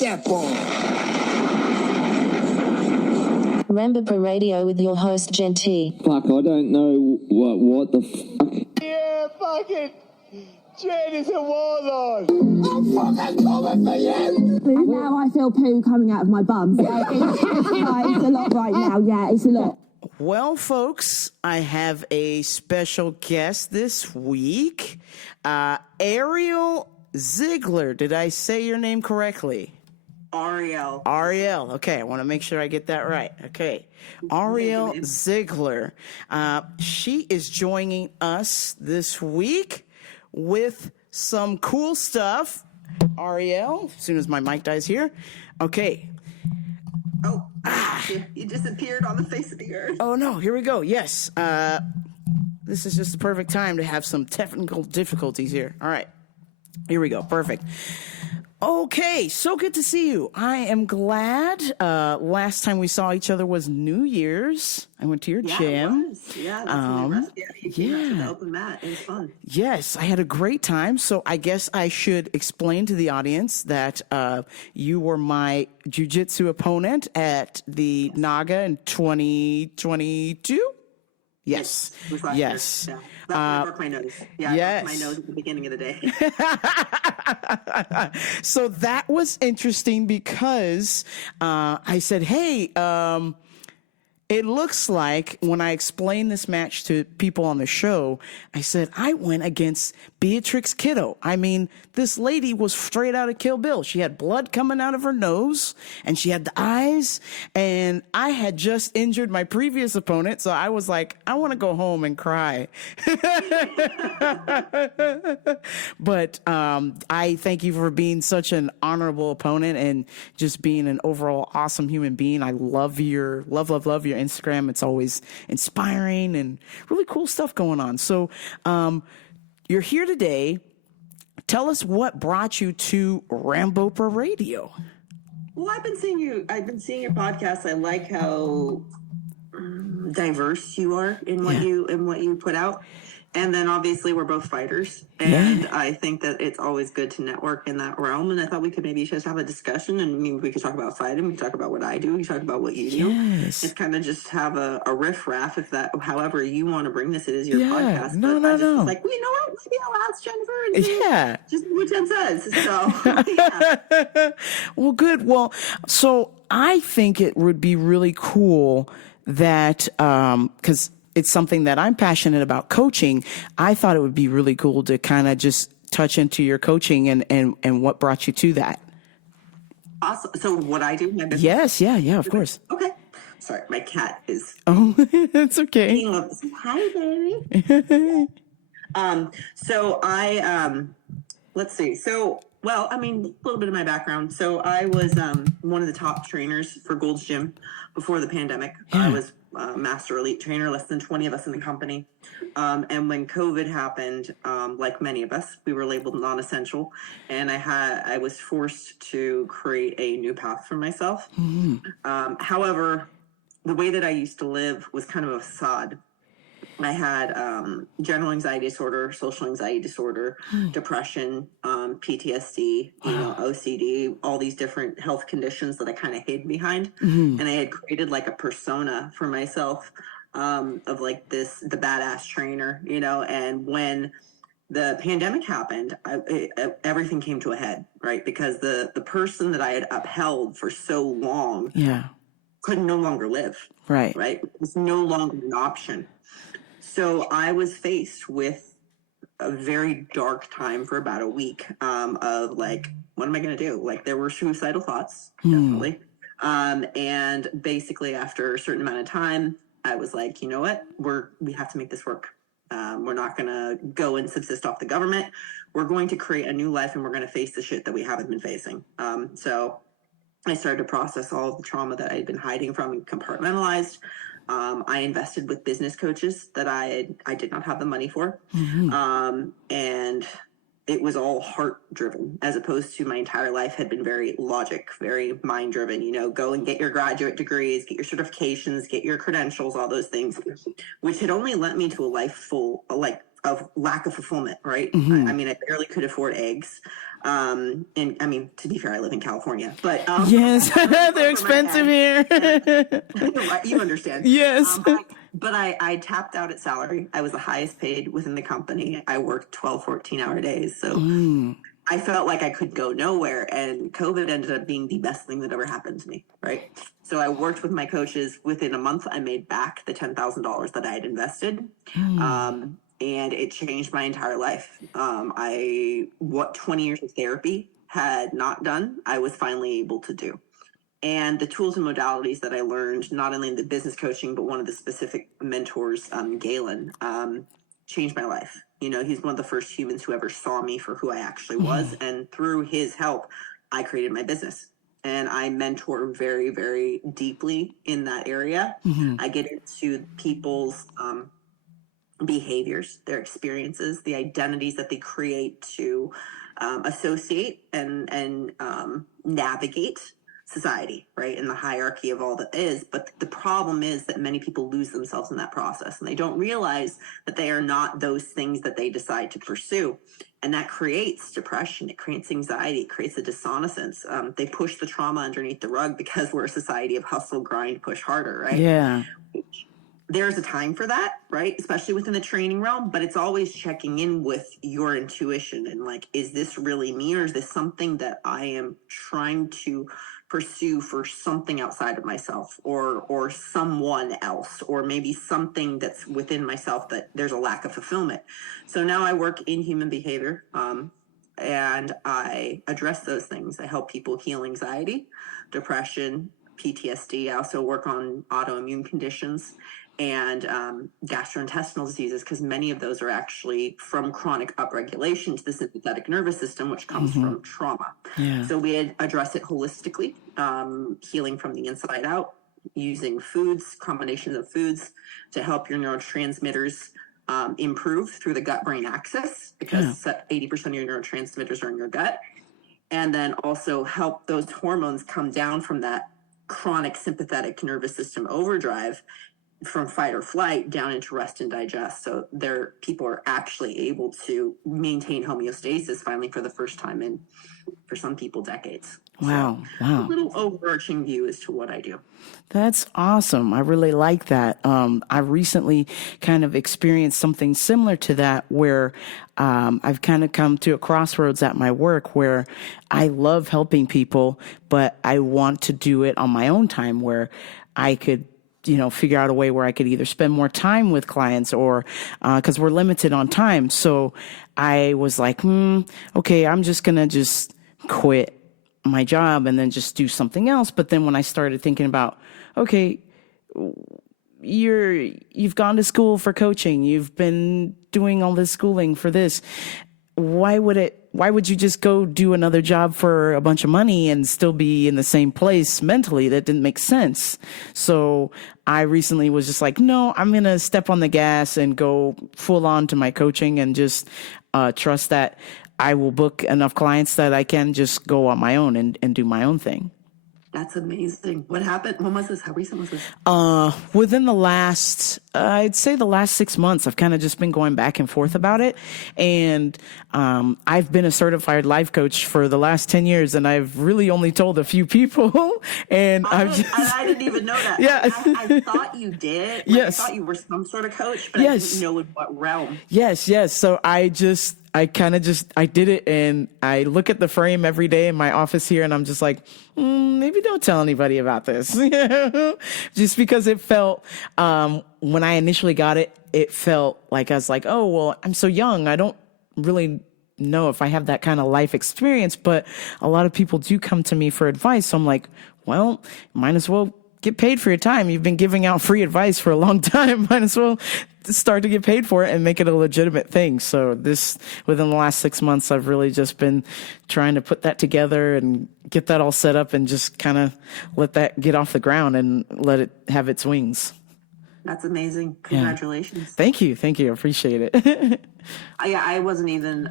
that ball. Rambo Radio with your host, Genty. Fuck, I don't know what the fuck. Yeah, fucking Jen is a warlord. I'm fucking coming for you. Now I feel poo coming out of my bum. Yeah, it's a lot right now. Yeah, it's a lot. Well, folks, I have a special guest this week. Ariel Zeigler. Did I say your name correctly? Ariel. Okay, I want to make sure I get that right. Okay. Ariel Zeigler. She is joining us this week with some cool stuff. Ariel, as soon as my mic dies here. Okay. Oh, you disappeared on the face of the earth. Oh, no, here we go. Yes. This is just the perfect time to have some technical difficulties here. All right. Here we go. Perfect. Okay, so good to see you. I am glad. Last time we saw each other was New Year's. I went to your gym. It was. Yeah, that's you came out to the open mat. It was fun. Yes, I had a great time. So I guess I should explain to the audience that you were my jiu-jitsu opponent at the Naga in 2022. Yes. Yes. Yeah. That's when I broke my nose. Yeah, yes. I broke my nose at the beginning of the day. So that was interesting because I said, hey, it looks like when I explained this match to people on the show, I said, I went against Beatrix Kiddo. I mean, this lady was straight out of Kill Bill. She had blood coming out of her nose and she had the eyes. And I had just injured my previous opponent. So I was like, I want to go home and cry. But I thank you for being such an honorable opponent and just being an overall awesome human being. I love your Instagram. It's always inspiring and really cool stuff going on. So you're here today. Tell us what brought you to Rambo Radio. Well, I've been seeing your podcast. I like how diverse you are in what you put out. And then obviously we're both fighters, and I think that it's always good to network in that realm. And I thought we could maybe just have a discussion, and maybe we could talk about fighting. We could talk about what I do. We could talk about what you do. Yes. It's kind of just have a riff raff, if that, however you want to bring this. It is your podcast. No. Like, well, you know what? Maybe I'll ask Jennifer and see just what Jen says. So, yeah. Well, good. Well, so I think it would be really cool that because it's something that I'm passionate about, coaching. I thought it would be really cool to kind of just touch into your coaching and what brought you to that. Awesome. So what I do? Yes. Yeah, of course. Okay. Sorry, my cat is. Oh, it's okay. Hi, baby. So I, let's see. So, well, I mean, a little bit of my background. So I was one of the top trainers for Gold's Gym before the pandemic. Yeah. I was master elite trainer, less than 20 of us in the company. And when COVID happened, like many of us, we were labeled non-essential, and I was forced to create a new path for myself. Mm-hmm. However, the way that I used to live was kind of a facade. I had general anxiety disorder, social anxiety disorder, depression, PTSD, OCD, all these different health conditions that I kind of hid behind. Mm-hmm. And I had created like a persona for myself of like the badass trainer, and when the pandemic happened, everything came to a head, right? Because the person that I had upheld for so long could no longer live. Right. It was no longer an option. So I was faced with a very dark time for about a week of like, what am I going to do? Like, there were suicidal thoughts, definitely. And basically after a certain amount of time, I was like, you know what? We have to make this work. We're not going to go and subsist off the government. We're going to create a new life, and we're going to face the shit that we haven't been facing. So I started to process all of the trauma that I had been hiding from and compartmentalized. I invested with business coaches that I did not have the money for. Mm-hmm. And it was all heart driven, as opposed to my entire life had been very logic, very mind driven, go and get your graduate degrees, get your certifications, get your credentials, all those things, which had only led me to a life full of lack of fulfillment, right? Mm-hmm. I mean, I barely could afford eggs. And I mean, to be fair, I live in California, but yes, they're expensive here. You understand. Yes. But I tapped out at salary. I was the highest paid within the company. I worked 12, 14-hour days. So I felt like I could go nowhere. And COVID ended up being the best thing that ever happened to me, right? So I worked with my coaches. Within a month, I made back the $10,000 that I had invested. And it changed my entire life. What 20 years of therapy had not done, I was finally able to do. And the tools and modalities that I learned, not only in the business coaching, but one of the specific mentors, Galen, changed my life. He's one of the first humans who ever saw me for who I actually was. And through his help, I created my business. And I mentor very, very deeply in that area. I get into people's behaviors, their experiences, the identities that they create to associate and navigate society, right, in the hierarchy of all that is. But the problem is that many people lose themselves in that process, and they don't realize that they are not those things that they decide to pursue. And that creates depression, it creates anxiety, it creates a dissonance. They push the trauma underneath the rug because we're a society of hustle, grind, push harder, right? Yeah. There's a time for that, right? Especially within the training realm, but it's always checking in with your intuition and is this really me, or is this something that I am trying to pursue for something outside of myself or someone else, or maybe something that's within myself that there's a lack of fulfillment. So now I work in human behavior, and I address those things. I help people heal anxiety, depression, PTSD. I also work on autoimmune conditions and gastrointestinal diseases, because many of those are actually from chronic upregulation to the sympathetic nervous system, which comes from trauma. Yeah. So we address it holistically, healing from the inside out, using foods, combinations of foods to help your neurotransmitters improve through the gut-brain axis, because 80% of your neurotransmitters are in your gut. And then also help those hormones come down from that chronic sympathetic nervous system overdrive, from fight or flight down into rest and digest. So people are actually able to maintain homeostasis finally for the first time in, for some people, decades. Wow. So, Wow. A little overarching view as to what I do. That's awesome. I really like that. I recently kind of experienced something similar to that, where I've kind of come to a crossroads at my work where I love helping people, but I want to do it on my own time, where I could figure out a way where I could either spend more time with clients or, cause we're limited on time. So I was like, okay, I'm just going to quit my job and then just do something else. But then when I started thinking about, okay, you've gone to school for coaching, you've been doing all this schooling for this, why would you just go do another job for a bunch of money and still be in the same place mentally? That didn't make sense. So I recently was just like, no, I'm going to step on the gas and go full on to my coaching and just trust that I will book enough clients that I can just go on my own and do my own thing. That's amazing. What happened? When was this? How recent was this? Within the last, I'd say the last 6 months, I've kind of just been going back and forth about it. And I've been a certified life coach for the last 10 years, and I've really only told a few people. And I didn't even know that. Yeah. I thought you did. Yes. I thought you were some sort of coach, but Yes. I didn't know in what realm. Yes. So I did it, and I look at the frame every day in my office here, and I'm just like, maybe don't tell anybody about this. Just because it felt, when I initially got it, it felt like I was like, oh, well, I'm so young. I don't really know if I have that kind of life experience, but a lot of people do come to me for advice. So I'm like, well, might as well get paid for your time. You've been giving out free advice for a long time. Might as well start to get paid for it and make it a legitimate thing. So within the last 6 months, I've really just been trying to put that together and get that all set up and just kind of let that get off the ground and let it have its wings. That's amazing. Congratulations. Thank you. I appreciate it. I wasn't even,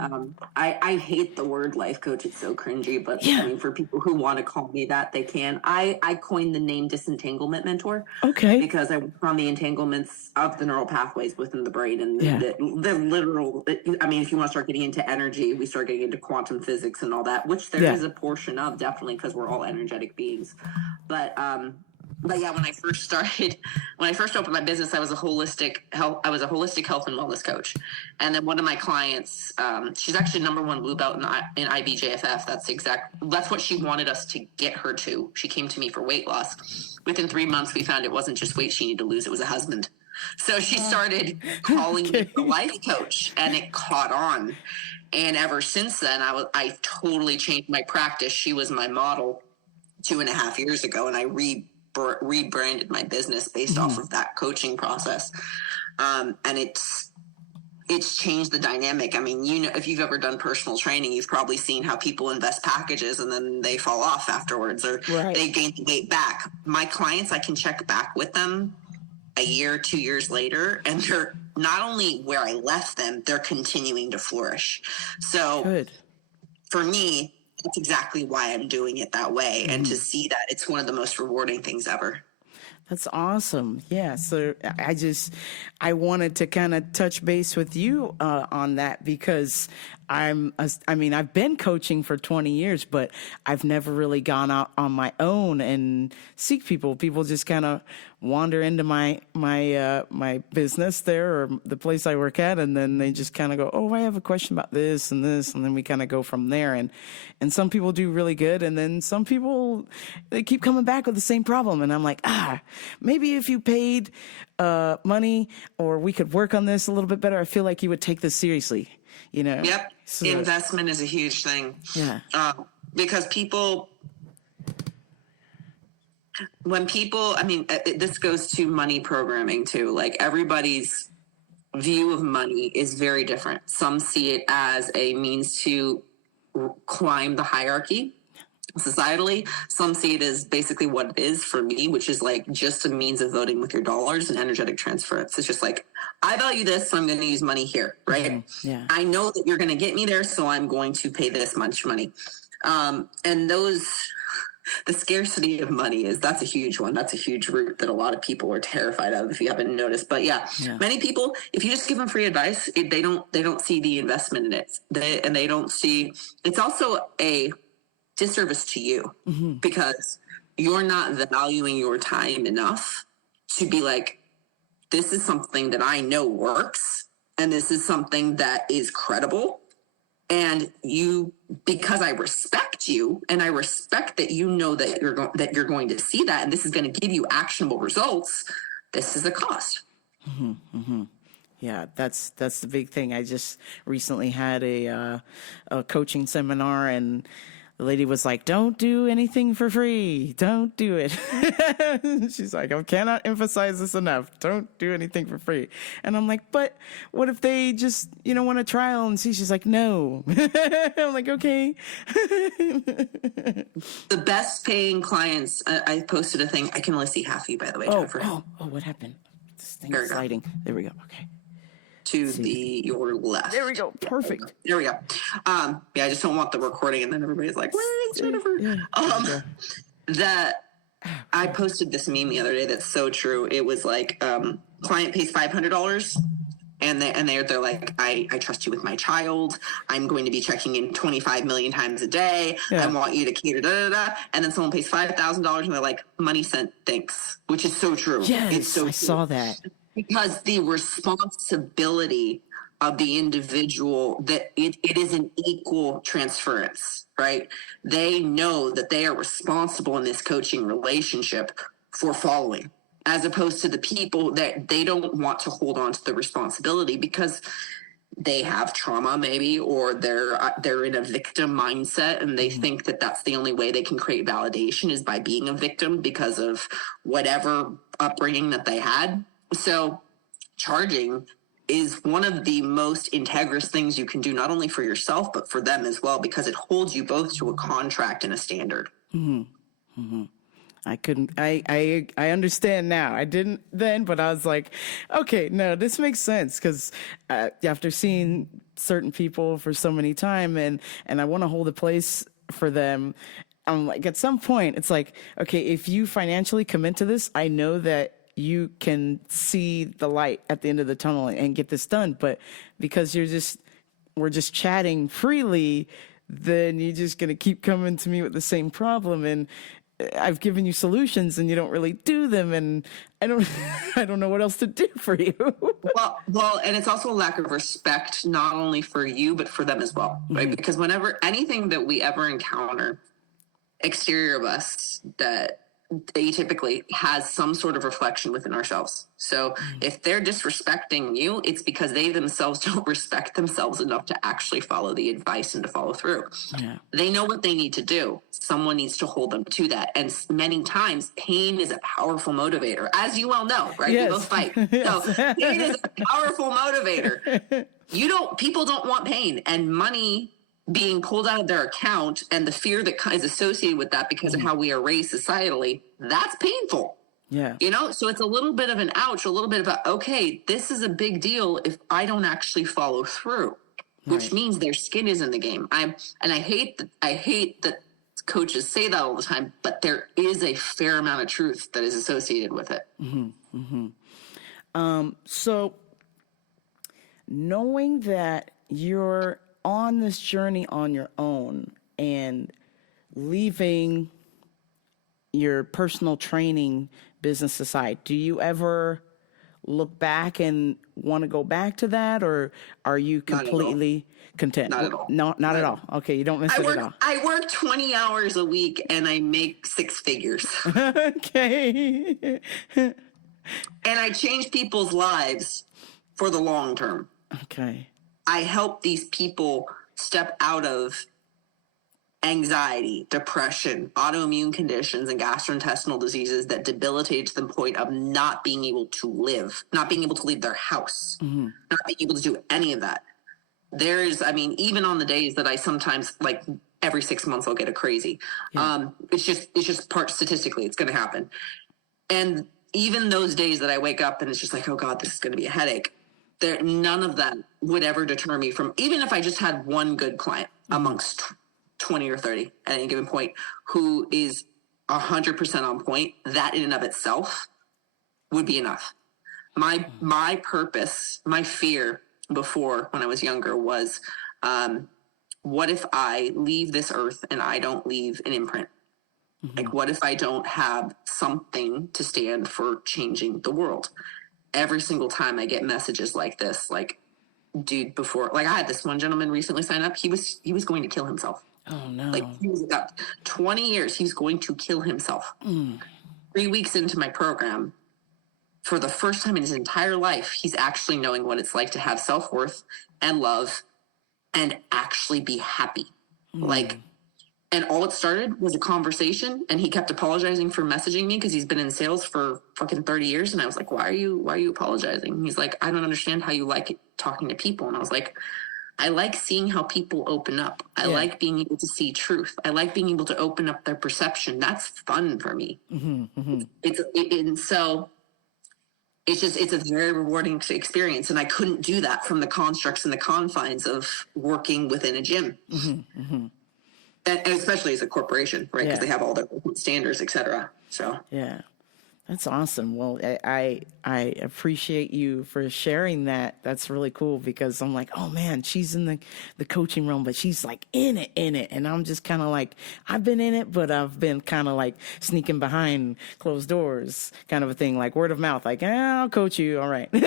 I hate the word life coach. It's so cringy, but I mean, for people who want to call me that, they can. I coined the name disentanglement mentor. Okay. Because I work on the entanglements of the neural pathways within the brain and the literal, I mean, if you want to start getting into energy, we start getting into quantum physics and all that, which there is a portion of, definitely, because we're all energetic beings. But yeah, when I first opened my business, I was a holistic health and wellness coach. And then one of my clients, she's actually #1 blue belt in IBJFF. That's what she wanted us to get her to. She came to me for weight loss. Within 3 months, we found it wasn't just weight she needed to lose, it was a husband. So she started calling me the life coach, and it caught on. And ever since then, I totally changed my practice. She was my model 2.5 years ago, and I rebranded my business based off of that coaching process. And it's changed the dynamic. I mean, if you've ever done personal training, you've probably seen how people invest packages and then they fall off afterwards, or they gain the weight back. My clients, I can check back with them a year, 2 years later, and they're not only where I left them, they're continuing to flourish. So for me, that's exactly why I'm doing it that way. And to see that, it's one of the most rewarding things ever. That's awesome. Yeah. So I wanted to kind of touch base with you on that, because I've been coaching for 20 years, but I've never really gone out on my own and seek people. People just kind of wander into my business there, or the place I work at, and then they just kind of go, oh, I have a question about this and this, and then we kind of go from there. And some people do really good, and then some people, they keep coming back with the same problem, and I'm like, maybe if you paid money, or we could work on this a little bit better, I feel like you would take this seriously. Yep. So, investment is a huge thing. Yeah. Because this goes to money programming too. Like, everybody's view of money is very different. Some see it as a means to climb the hierarchy societally. Some see it as basically what it is for me, which is like just a means of voting with your dollars and energetic transference. It's just like, I value this, so I'm going to use money here, right? Mm-hmm. Yeah. I know that you're going to get me there, so I'm going to pay this much money. And the scarcity of money that's a huge one. That's a huge root that a lot of people are terrified of, if you haven't noticed. But yeah, many people, if you just give them free advice, they don't see the investment in it. They don't see, it's also a disservice to you, because you're not valuing your time enough to be like, this is something that I know works, and this is something that is credible. And because I respect you, and I respect that you know that you're going to see that, and this is going to give you actionable results, this is the cost. Mm-hmm, mm-hmm. Yeah, that's the big thing. I just recently had a coaching seminar, and the lady was like, don't do anything for free. Don't do it. She's like, I cannot emphasize this enough. Don't do anything for free. And I'm like, but what if they just, want a trial and see? She's like, no. I'm like, okay. The best paying clients, I posted a thing. I can only see half of you, by the way, Jennifer. Oh, what happened? This thing is sliding. There we go. Okay. To your left. There we go. Perfect. There we go. I just don't want the recording, and then everybody's like, where is Jennifer? Yeah. I posted this meme the other day that's so true. It was like, client pays $500, and they're like, I trust you with my child. I'm going to be checking in 25 million times a day. I want you to cater, and then someone pays $5,000, and they're like, money sent, thanks, which is so true. Yes, it's so I saw that. Because the responsibility of the individual, that it is an equal transference, right? They know that they are responsible in this coaching relationship for following, as opposed to the people that they don't want to hold on to the responsibility because they have trauma maybe, or they're in a victim mindset, and they think that that's the only way they can create validation is by being a victim because of whatever upbringing that they had. So charging is one of the most integrous things you can do, not only for yourself, but for them as well, because it holds you both to a contract and a standard. Mm-hmm. Mm-hmm. I couldn't, I understand now. I didn't then, but I was like, okay, no, this makes sense. Cause, after seeing certain people for so many time and I want to hold a place for them, I'm like, at some point it's like, okay, if you financially commit to this, I know that you can see the light at the end of the tunnel and get this done. But because we're just chatting freely, then you're just going to keep coming to me with the same problem. And I've given you solutions and you don't really do them. And I don't know what else to do for you. Well, and it's also a lack of respect, not only for you, but for them as well, right? Mm-hmm. Because whenever anything that we ever encounter exterior of us, that they typically has some sort of reflection within ourselves. So if they're disrespecting you, it's because they themselves don't respect themselves enough to actually follow the advice and to follow through. Yeah. They know what they need to do. Someone needs to hold them to that. And many times pain is a powerful motivator, as you well know, right? Yes. We both fight. Yes. So pain is a powerful motivator. People don't want pain, and money being pulled out of their account and the fear that is associated with that because of how we are raised societally, that's painful. Yeah. So it's a little bit of an ouch, a little bit of a, okay, this is a big deal if I don't actually follow through, which means their skin is in the game. I hate that coaches say that all the time, but there is a fair amount of truth that is associated with it. Mm-hmm. Mm-hmm. So knowing that you're on this journey on your own and leaving your personal training business aside, do you ever look back and want to go back to that, or are you completely content? Not at all. No, not at all. Okay, you don't miss it at all. I work 20 hours a week and I make 6 figures. Okay. And I change people's lives for the long term. Okay. I help these people step out of anxiety, depression, autoimmune conditions, and gastrointestinal diseases that debilitate to the point of not being able to live, not being able to leave their house, not being able to do any of that. Even on the days that I sometimes, like every 6 months, I'll get a crazy. Yeah. It's just part statistically, it's going to happen. And even those days that I wake up and it's just like, oh God, this is going to be a headache. None of that would ever deter me from, even if I just had one good client amongst 20 or 30 at any given point who is 100% on point, that in and of itself would be enough. My purpose, my fear before when I was younger was, what if I leave this earth and I don't leave an imprint? Mm-hmm. Like, what if I don't have something to stand for changing the world? Every single time I get messages like this, like, dude, before, like I had this one gentleman recently sign up. He was going to kill himself. Oh no. Like he was about 20 years. He was going to kill himself. 3 weeks into my program, for the first time in his entire life, he's actually knowing what it's like to have self-worth and love and actually be happy. And all it started was a conversation, and he kept apologizing for messaging me because he's been in sales for fucking 30 years. And I was like, why are you apologizing? And he's like, I don't understand how you like talking to people. And I was like, I like seeing how people open up. I like being able to see truth. I like being able to open up their perception. That's fun for me. Mm-hmm, mm-hmm. And so it's a very rewarding experience. And I couldn't do that from the constructs and the confines of working within a gym. Mm-hmm, mm-hmm. And especially as a corporation, right? Because they have all their standards, et cetera. So yeah, that's awesome. Well, I appreciate you for sharing that. That's really cool because I'm like, oh man, she's in the coaching realm, but she's like in it. And I'm just kind of like, I've been in it, but I've been kind of like sneaking behind closed doors kind of a thing, like word of mouth, like, I'll coach you. All right. May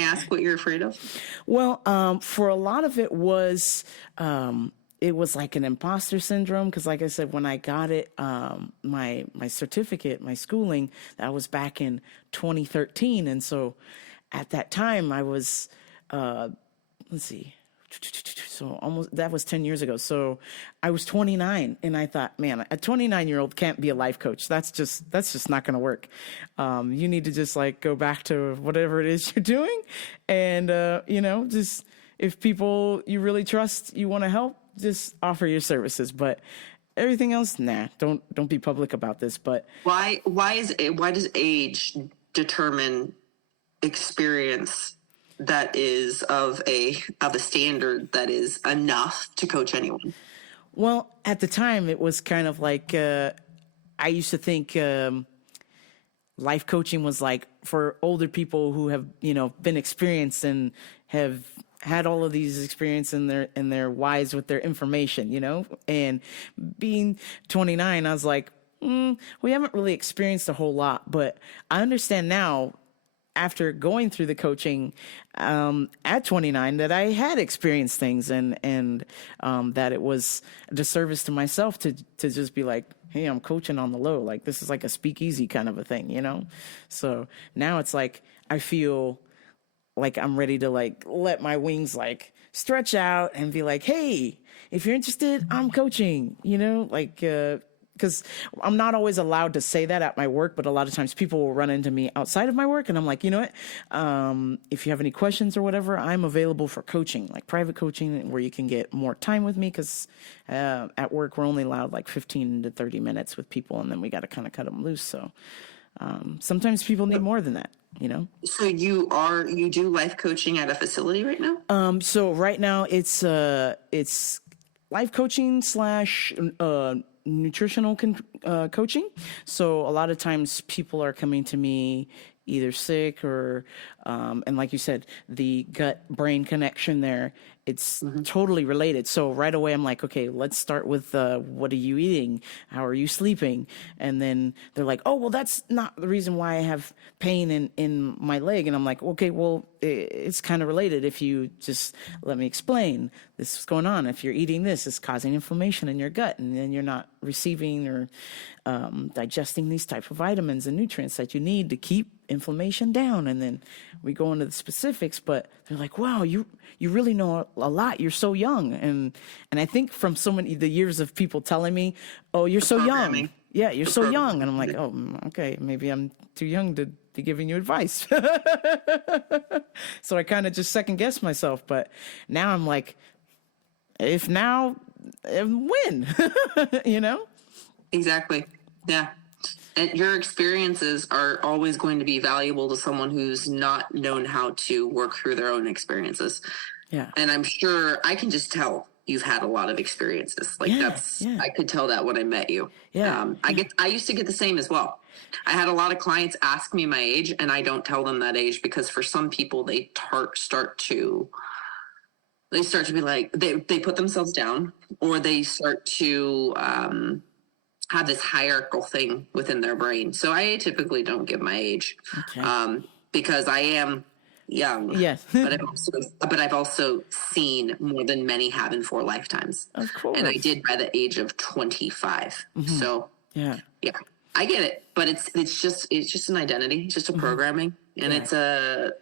I ask what you're afraid of? Well, for a lot of it was like an imposter syndrome. Cause like I said, when I got it, my certificate, my schooling, that was back in 2013. And so at that time I was, so that was 10 years ago. So I was 29 and I thought, man, a 29-year-old can't be a life coach. That's just not going to work. You need to just like go back to whatever it is you're doing. And, just if people you really trust, you want to help, just offer your services. But everything else, nah, don't be public about this. But why does age determine experience that is of a standard that is enough to coach anyone? Well, at the time, it was kind of like I used to think life coaching was like for older people who have, been experienced and have had all of these experience and they're wise with their information, and being 29, I was like, we haven't really experienced a whole lot, but I understand now after going through the coaching at 29 that I had experienced things and that it was a disservice to myself to just be like, hey, I'm coaching on the low. Like, this is like a speakeasy kind of a thing, So now it's like I feel like I'm ready to like let my wings like stretch out and be like, hey, if you're interested, I'm coaching, because I'm not always allowed to say that at my work, but a lot of times people will run into me outside of my work and I'm like, you know what? If you have any questions or whatever, I'm available for coaching, like private coaching where you can get more time with me. Cause, at work, we're only allowed like 15 to 30 minutes with people and then we got to kind of cut them loose. So, sometimes people need more than that, So you do life coaching at a facility right now? So right now it's life coaching / nutritional coaching. So a lot of times people are coming to me either sick or, and like you said, the gut brain connection there, it's totally related. So right away I'm like, okay, let's start with, what are you eating? How are you sleeping? And then they're like, oh, well, that's not the reason why I have pain in my leg. And I'm like, okay, well, it's kind of related. If you just let me explain, this is going on. If you're eating this, it's causing inflammation in your gut and then you're not receiving or, digesting these type of vitamins and nutrients that you need to keep inflammation down. And then we go into the specifics, but they're like, wow, you really know a lot. You're so young. And I think from so many, the years of people telling me, oh, you're so young. Yeah, you're so young. And I'm like, oh, okay, maybe I'm too young to be giving you advice. So I kind of just second guess myself. But now I'm like, if now, when, Exactly. Yeah. And your experiences are always going to be valuable to someone who's not known how to work through their own experiences. Yeah. And I'm sure I can just tell you've had a lot of experiences. Like I could tell that when I met you. Yeah. I used to get the same as well. I had a lot of clients ask me my age and I don't tell them that age because for some people they start to be like, they put themselves down or they start to, have this hierarchical thing within their brain. So I typically don't give my age, because I am young. Yes. but I've also seen more than many have in 4 lifetimes. Of course. And I did by the age of 25. So yeah, I get it. But it's just an identity. It's just a programming. And it's the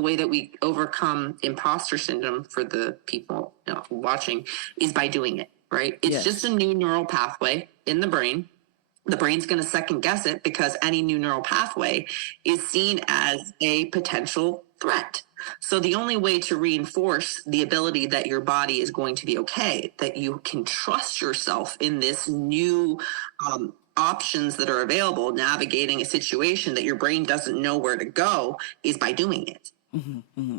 way that we overcome imposter syndrome for the people watching is by doing it. Right? It's just a new neural pathway in the brain. The brain's going to second guess it because any new neural pathway is seen as a potential threat. So the only way to reinforce the ability that your body is going to be okay, that you can trust yourself in this new options that are available, navigating a situation that your brain doesn't know where to go, is by doing it. Mm-hmm, mm-hmm.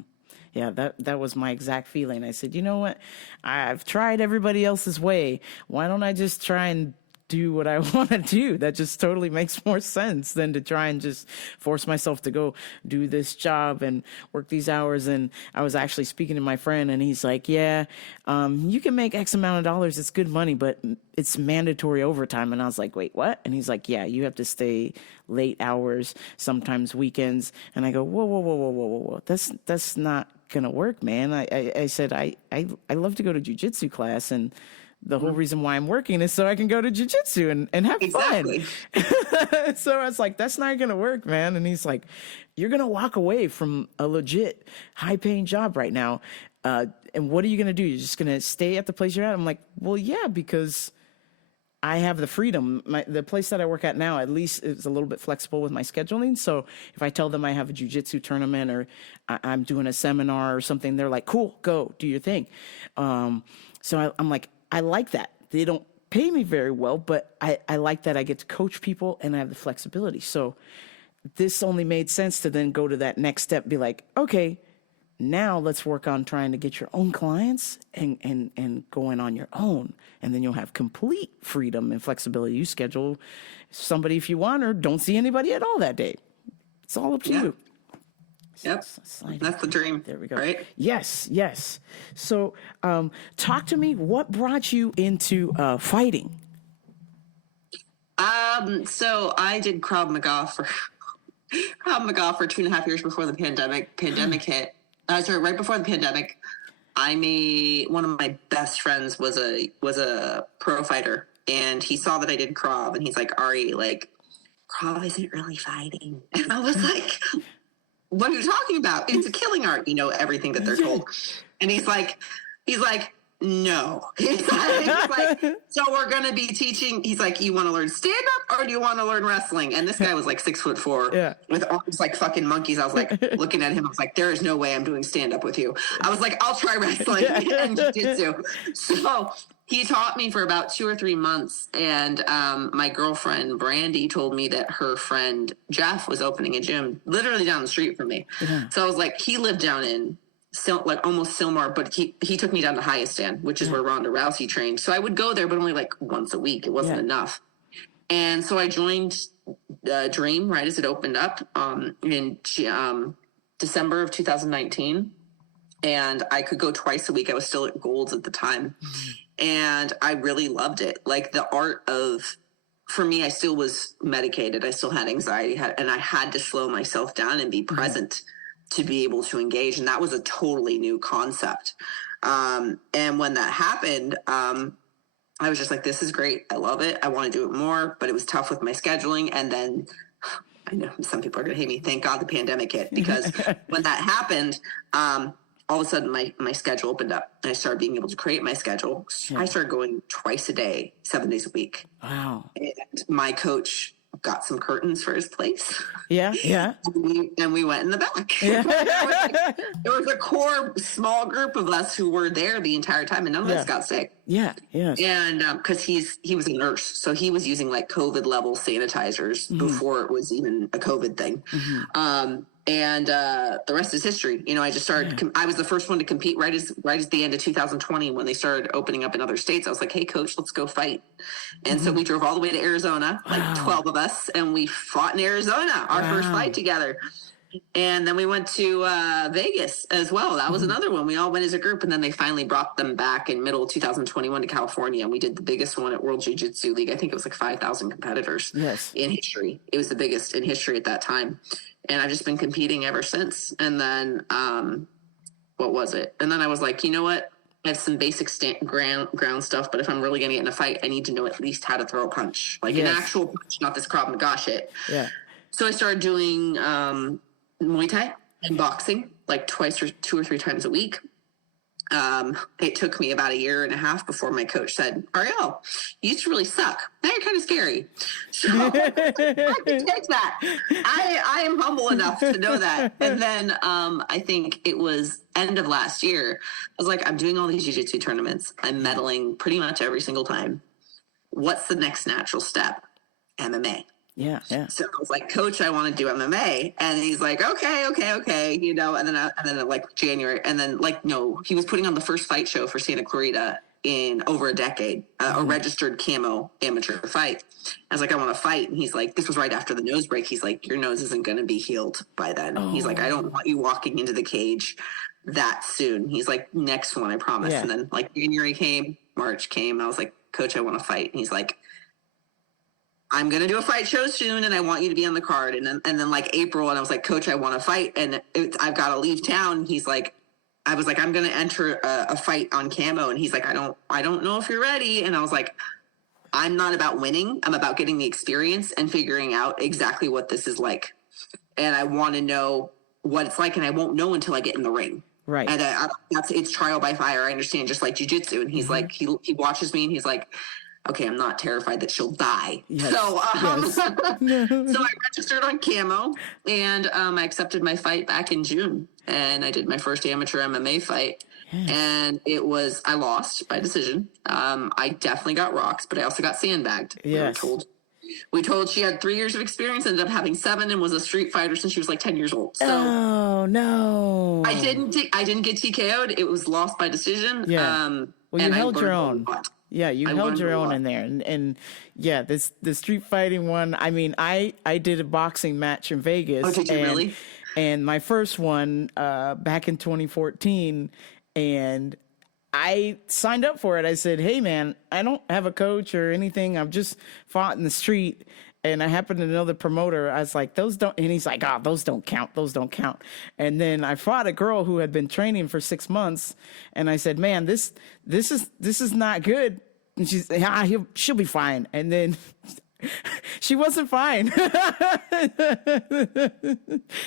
Yeah, that was my exact feeling. I said, you know what? I've tried everybody else's way. Why don't I just try and do what I want to do? That just totally makes more sense than to try and just force myself to go do this job and work these hours. And I was actually speaking to my friend and he's like, yeah, you can make X amount of dollars. It's good money, but it's mandatory overtime. And I was like, wait, what? And he's like, yeah, you have to stay late hours, sometimes weekends. And I go, whoa. That's not gonna work, man. I said, I love to go to jiu-jitsu class and the whole reason why I'm working is so I can go to jiu-jitsu and have fun. So I was like, that's not going to work, man. And he's like, you're going to walk away from a legit high paying job right now. And what are you going to do? You're just going to stay at the place you're at? I'm like, well, yeah, because I have the freedom. The place that I work at now, at least is a little bit flexible with my scheduling. So if I tell them I have a jiu-jitsu tournament or I'm doing a seminar or something, they're like, cool, go do your thing. So I'm like, I like that They don't pay me very well, but I like that I get to coach people and I have the flexibility. So this only made sense to then go to that next step, be like, okay, now let's work on trying to get your own clients and going on your own. And then you'll have complete freedom and flexibility. You schedule somebody if you want, or don't see anybody at all that day. It's all up to you. Yep. That's the dream. There we go. Right? Yes. So talk to me. What brought you into fighting? So I did Krav Maga for 2.5 years before the pandemic hit. Right before the pandemic, one of my best friends was a pro fighter, and he saw that I did Krav, and he's like, Ari, like, Krav isn't really fighting. And I was like, what are you talking about? It's a killing art, everything that they're told. And he's like, no. He's like, so we're going to be teaching. He's like, you want to learn stand up or do you want to learn wrestling? And this guy was like 6'4" with arms like fucking monkeys. I was like looking at him. I was like, there is no way I'm doing stand up with you. I was like, I'll try wrestling and jiu-jitsu. So he taught me for about 2 or 3 months. And my girlfriend, Brandy, told me that her friend Jeff was opening a gym literally down the street from me. Yeah. So I was like, he lived down in almost Sylmar, but he took me down to Hyastan, which is where Ronda Rousey trained. So I would go there, but only like once a week. It wasn't enough. And so I joined Dream right as it opened up in December of 2019. And I could go twice a week. I was still at Gold's at the time. And I really loved it. Like the art of, for me, I still was medicated. I still had anxiety, and I had to slow myself down and be present to be able to engage. And that was a totally new concept. And when that happened, I was just like, this is great. I love it. I want to do it more, but it was tough with my scheduling. And then I know some people are going to hate me. Thank God the pandemic hit, because when that happened, all of a sudden my schedule opened up and I started being able to create my schedule. I started going twice a day, 7 days a week. Wow. And my coach got some curtains for his place. Yeah. and we went in the back. Yeah. there was a core small group of us who were there the entire time, and none of us got sick. Yeah. And because he was a nurse, so he was using like COVID level sanitizers before it was even a COVID thing. And the rest is history. I just started. I was the first one to compete right as the end of 2020 when they started opening up in other states. I was like, "Hey, coach, let's go fight." And so we drove all the way to Arizona, like 12 of us, and we fought in Arizona, our first fight together. And then we went to Vegas as well. That was another one. We all went as a group, and then they finally brought them back in middle of 2021 to California, and we did the biggest one at World Jiu-Jitsu League. I think it was like 5,000 competitors in history. It was the biggest in history at that time. And I've just been competing ever since. And then, what was it? And then I was like, you know what? I have some basic ground stuff, but if I'm really going to get in a fight, I need to know at least how to throw a punch. Like an actual punch, not this Krav Maga shit. Yeah. So I started doing Muay Thai and boxing like 2 or 3 times a week. It took me about 1.5 years before my coach said, Ariel, you used to really suck. Now you're kind of scary. So I can take that. I am humble enough to know that. And then I think it was end of last year. I was like, I'm doing all these jiu-jitsu tournaments. I'm medaling pretty much every single time. What's the next natural step? MMA. Yeah. So I was like, Coach, I want to do MMA. And he's like, okay. And then like January, and then like, no, he was putting on the first fight show for Santa Clarita in over a decade, a registered camo amateur fight. I was like, I want to fight. And he's like, this was right after the nose break. He's like, your nose isn't going to be healed by then. He's like, I don't want you walking into the cage that soon. He's like, next one, I promise. And then like January came, March came. I was like, Coach, I want to fight. And he's like, I'm going to do a fight show soon, and I want you to be on the card. And then like April, and I was like, Coach, I want to fight, and I've got to leave town. He's like, I was like, I'm going to enter a fight on camo. And he's like, I don't know if you're ready. And I was like, I'm not about winning. I'm about getting the experience and figuring out exactly what this is like. And I want to know what it's like, and I won't know until I get in the ring. Right. And it's trial by fire. I understand, just like jiu-jitsu. And he's like, he watches me and he's like, okay, I'm not terrified that she'll die. Yes. So I registered on camo, and I accepted my fight back in June, and I did my first amateur MMA fight. And I lost by decision. I definitely got rocks, but I also got sandbagged. Yes. We told she had 3 years of experience, ended up having 7, and was a street fighter since she was like 10 years old. So oh no, I didn't get TKO'd. It was lost by decision. Yeah. Well, you held your own. Yeah, you held your own in there, and yeah, the street fighting one. I mean, I did a boxing match in Vegas. Oh, did you really? And my first one back in 2014, and I signed up for it. I said, hey, man, I don't have a coach or anything. I've just fought in the street. And I happened to know the promoter. I was like, those don't, and he's like, those don't count. Those don't count. And then I fought a girl who had been training for 6 months. And I said, man, this is not good. And she's, she'll be fine. And then she wasn't fine.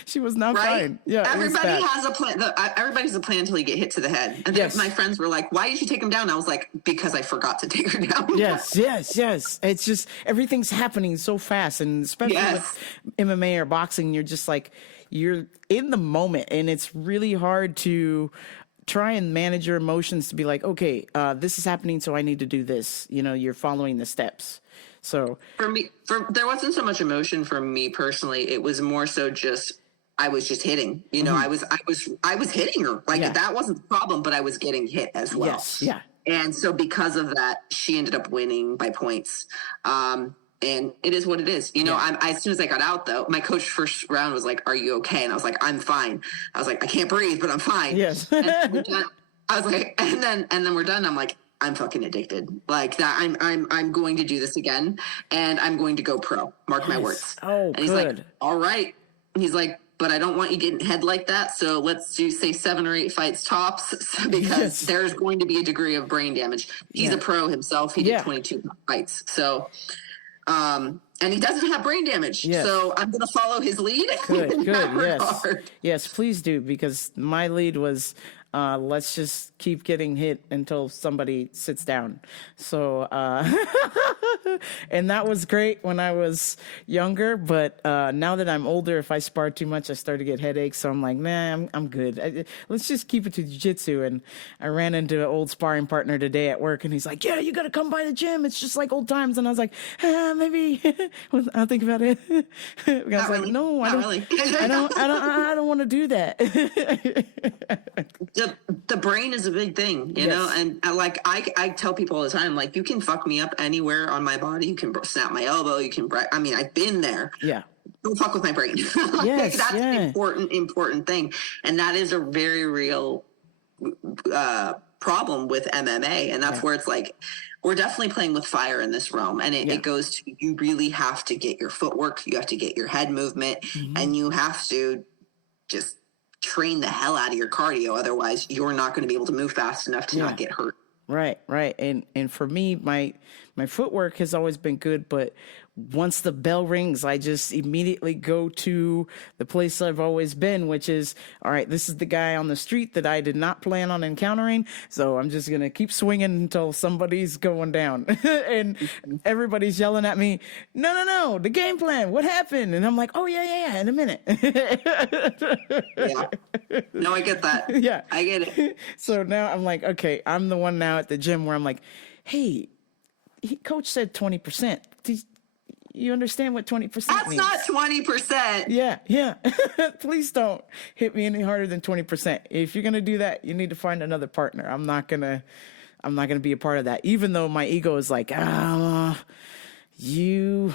She was not fine. Yeah, everybody has a plan. Everybody's a plan until you get hit to the head. And then my friends were like, "Why did you take him down?" I was like, "Because I forgot to take her down." Yes. It's just everything's happening so fast, and especially with MMA or boxing, you're just like you're in the moment, and it's really hard to try and manage your emotions to be like, okay, this is happening, so I need to do this. You know, you're following the steps. So for me, there wasn't so much emotion for me personally. It was more so just I was just hitting. You know, I was hitting her. Like that wasn't the problem, but I was getting hit as well. Yes, yeah. And so because of that, she ended up winning by points. And it is what it is. You know, as soon as I got out, though, my coach first round was like, "Are you okay?" And I was like, "I'm fine." I was like, "I can't breathe, but I'm fine." Yes. And I was like, and then we're done. I'm like, I'm fucking addicted. Like that. I'm going to do this again, and I'm going to go pro. Mark my words. Oh, and he's like, all right. And he's like, but I don't want you getting head like that. So let's do say 7 or 8 fights tops, because there's going to be a degree of brain damage. He's a pro himself. He did 22 fights. So, and he doesn't have brain damage. Yes. So I'm going to follow his lead. Good. Yes. Yes, please do, because my lead was, let's just keep getting hit until somebody sits down. So, and that was great when I was younger, but now that I'm older, if I spar too much, I start to get headaches. So I'm like, man, I'm good. Let's just keep it to jiu-jitsu. And I ran into an old sparring partner today at work, and he's like, yeah, you got to come by the gym. It's just like old times. And I was like, maybe I'll think about it. I was like, no, I don't want to do that. The brain is a big thing, you know, and I tell people all the time, like, you can fuck me up anywhere on my body. You can snap my elbow. You can, I've been there. Yeah. Don't fuck with my brain. That's an important thing. And that is a very real problem with MMA. And that's where it's like, we're definitely playing with fire in this realm. And it goes to, you really have to get your footwork. You have to get your head movement, and you have to just train the hell out of your cardio. Otherwise, you're not going to be able to move fast enough to not get hurt. Right. And for me, my footwork has always been good, but once the bell rings, I just immediately go to the place I've always been, which is, all right, this is the guy on the street that I did not plan on encountering. So I'm just going to keep swinging until somebody's going down. And everybody's yelling at me, no, the game plan, what happened? And I'm like, oh, yeah, in a minute. Yeah. No, I get that. Yeah. I get it. So now I'm like, okay, I'm the one now at the gym where I'm like, hey, coach said 20%. You understand what 20% means? That's not 20%. Yeah. Please don't hit me any harder than 20%. If you're going to do that, you need to find another partner. I'm not going to be a part of that. Even though my ego is like, you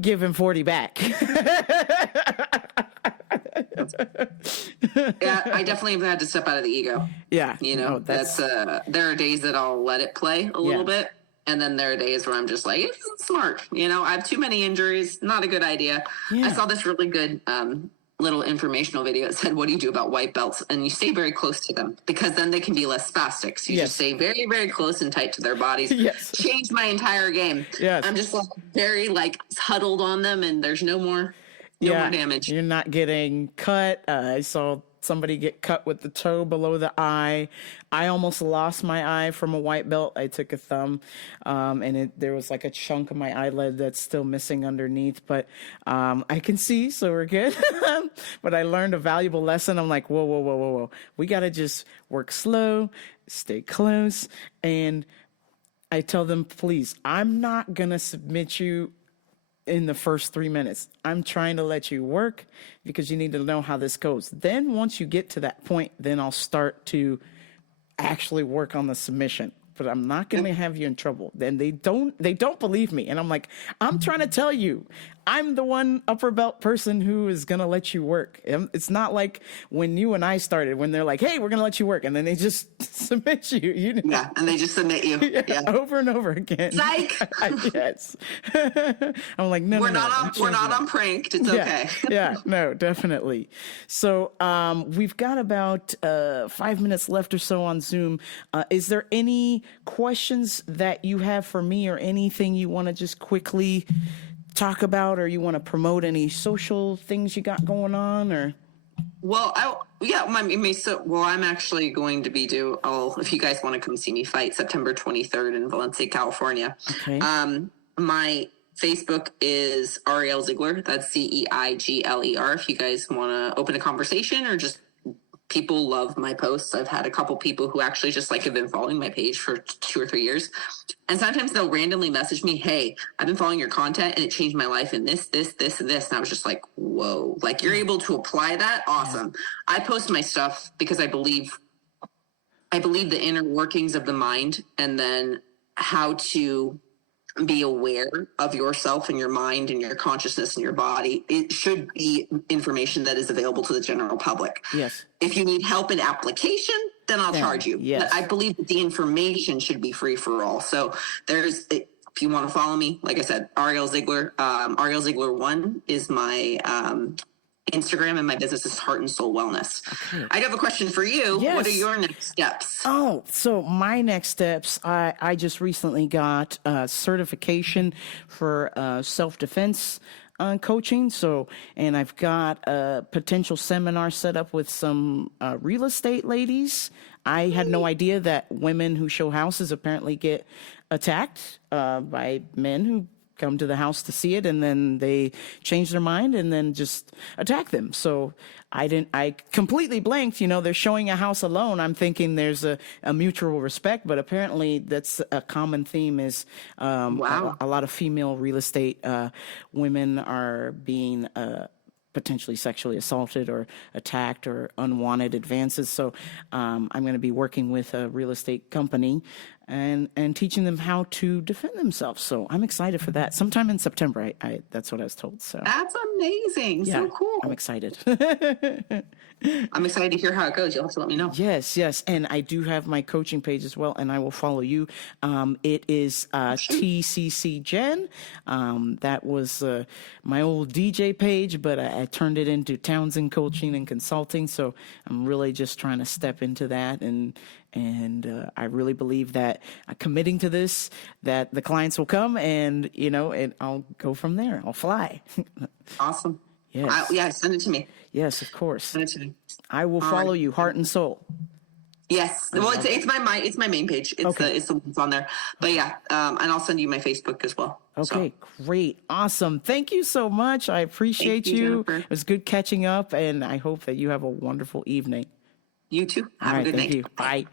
give him 40 back. Yeah, I definitely have had to step out of the ego. Yeah. You know, that's there are days that I'll let it play a little bit. And then there are days where I'm just like, it's smart. You know, I have too many injuries. Not a good idea. Yeah. I saw this really good little informational video. It said, what do you do about white belts? And you stay very close to them, because then they can be less spastic. So you just stay very, very close and tight to their bodies. Yes. Changed my entire game. Yes. I'm just very huddled on them, and there's no more damage. You're not getting cut. I saw somebody get cut with the toe below the eye. I almost lost my eye from a white belt. I took a thumb, and there was like a chunk of my eyelid that's still missing underneath, but I can see, so we're good. But I learned a valuable lesson. I'm like, whoa. We got to just work slow, stay close. And I tell them, please, I'm not going to submit you in the first 3 minutes. I'm trying to let you work because you need to know how this goes. Then once you get to that point, then I'll start to actually work on the submission. But I'm not going to have you in trouble. Then they don't believe me. And I'm like, I'm trying to tell you, I'm the one upper belt person who is going to let you work. It's not like when you and I started, when they're like, hey, we're going to let you work. And then they just submit you. Yeah, and they just submit you. Yeah. Over and over again. Psych! I guess. I'm like, no, we're not on pranked. It's okay. Yeah, no, definitely. So we've got about 5 minutes left or so on Zoom. Is there any questions that you have for me or anything you want to just quickly talk about, or you want to promote any social things you got going on, or? Well, I'm actually going to be if you guys want to come see me fight, September 23rd in Valencia, California. Okay. My Facebook is Ariel Zeigler. That's Zeigler. If you guys want to open a conversation or just people love my posts. I've had a couple people who actually just have been following my page for 2 or 3 years. And sometimes they'll randomly message me, hey, I've been following your content and it changed my life in this, and this. And I was just like, whoa, you're able to apply that? Awesome. Yeah. I post my stuff because I believe the inner workings of the mind, and then how to be aware of yourself and your mind and your consciousness and your body. It should be information that is available to the general public. Yes. If you need help in application, then I'll charge you. Yes. But I believe that the information should be free for all. So if you want to follow me, like I said, Ariel Zeigler, Ariel Zeigler 1 is my Instagram, and my business is Heart and Soul Wellness. Okay. I have a question for you. Yes. What are your next steps? Oh, so my next steps, I just recently got certification for self-defense coaching. And I've got a potential seminar set up with some real estate ladies. I had no idea that women who show houses apparently get attacked by men who come to the house to see it, and then they change their mind and then just attack them. So I completely blanked. They're showing a house alone. I'm thinking there's a mutual respect, but apparently that's a common theme is Wow. a lot of female real estate women are being potentially sexually assaulted or attacked or unwanted advances. So I'm going to be working with a real estate company and teaching them how to defend themselves. So I'm excited for that. Sometime in September, that's what I was told. So that's amazing. Yeah, so cool. I'm excited. I'm excited to hear how it goes. You'll have to let me know. Yes. And I do have my coaching page as well, and I will follow you. It is TCC Jen. That was my old DJ page, but I turned it into Townsend Coaching and Consulting. So I'm really just trying to step into that, and I really believe that committing to this, that the clients will come, and and I'll go from there. I'll fly. Awesome. Yes. Send it to me. Yes, of course. Send it to me. I will follow you, Heart and Soul. Yes. Well, it's my main page. It's the ones on there. But yeah, and I'll send you my Facebook as well. Okay, great. Awesome. Thank you so much. I appreciate you. Jennifer. It was good catching up, and I hope that you have a wonderful evening. You too. All Have right, a good thank night. you. Bye.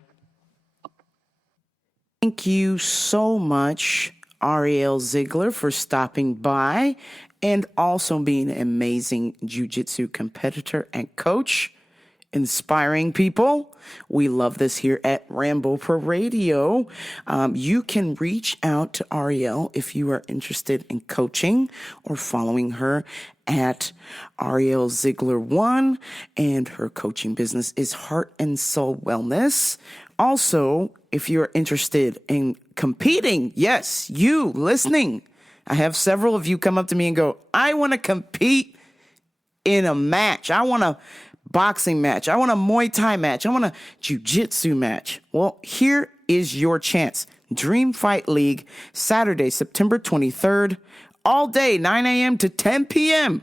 Thank you so much, Ariel Zeigler, for stopping by and also being an amazing jiu-jitsu competitor and coach, inspiring people. We love this here at Rambo Pro Radio. You can reach out to Ariel if you are interested in coaching or following her at Ariel Zeigler 1, and her coaching business is Heart and Soul Wellness. Also, if you're interested in competing, yes, you listening, I have several of you come up to me and go, I want to compete in a match. I want a boxing match. I want a Muay Thai match. I want a jiu-jitsu match. Well, here is your chance. Dream Fight League, Saturday, September 23rd, all day, 9 a.m. to 10 p.m.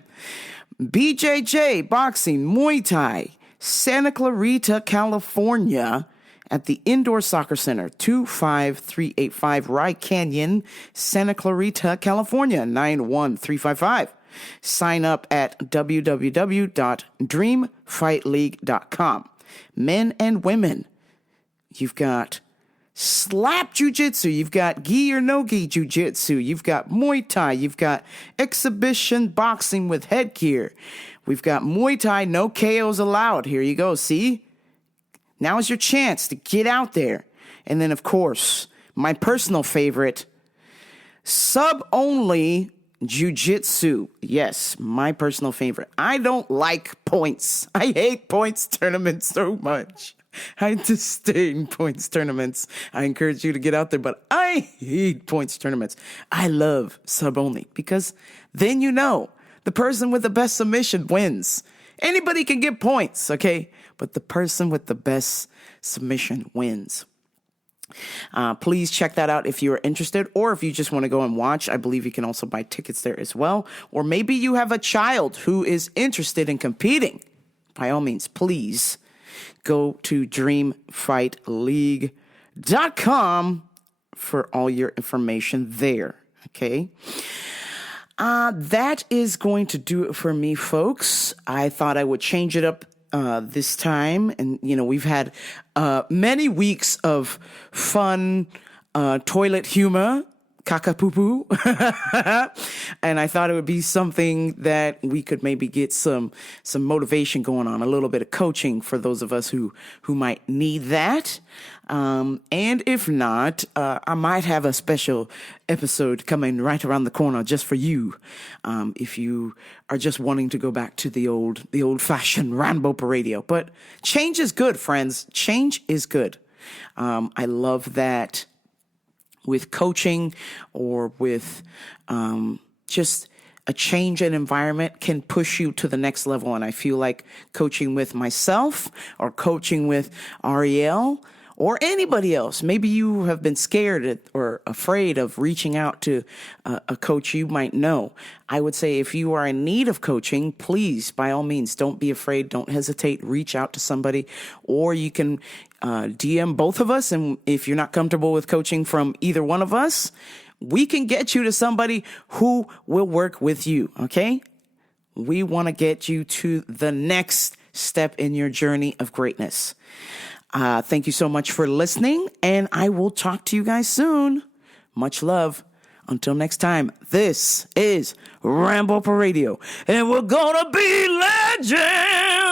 BJJ, boxing, Muay Thai, Santa Clarita, California, at the Indoor Soccer Center, 25385 Rye Canyon, Santa Clarita, California, 91355. Sign up at www.dreamfightleague.com. Men and women, you've got slap jiu-jitsu, you've got gi or no gi jiu-jitsu, you've got Muay Thai, you've got exhibition boxing with headgear. We've got Muay Thai, no KOs allowed. Here you go, see? Now is your chance to get out there. And then, of course, my personal favorite, sub-only jiu-jitsu. Yes, my personal favorite. I don't like points. I hate points tournaments so much. I disdain points tournaments. I encourage you to get out there, but I hate points tournaments. I love sub-only because then you know the person with the best submission wins. Anybody can get points, okay? But the person with the best submission wins. Please check that out if you are interested, or if you just want to go and watch. I believe you can also buy tickets there as well. Or maybe you have a child who is interested in competing. By all means, please go to dreamfightleague.com for all your information there, okay? That is going to do it for me, folks. I thought I would change it up this time. And, you know, we've had many weeks of fun toilet humor, caca-poo-poo. And I thought it would be something that we could maybe get some motivation going on, a little bit of coaching for those of us who might need that. And if not, I might have a special episode coming right around the corner just for you. If you are just wanting to go back to the old-fashioned Rambo Radio. But change is good, friends. Change is good. I love that with coaching or with just a change in environment can push you to the next level. And I feel like coaching with myself or coaching with Ariel or anybody else, maybe you have been scared or afraid of reaching out to a coach you might know. I would say if you are in need of coaching, please, by all means, don't be afraid. Don't hesitate. Reach out to somebody, or you can DM both of us. And if you're not comfortable with coaching from either one of us, we can get you to somebody who will work with you. Okay. We want to get you to the next step in your journey of greatness. Thank you so much for listening, and I will talk to you guys soon. Much love. Until next time, this is Rambo Radio, and we're gonna be legends.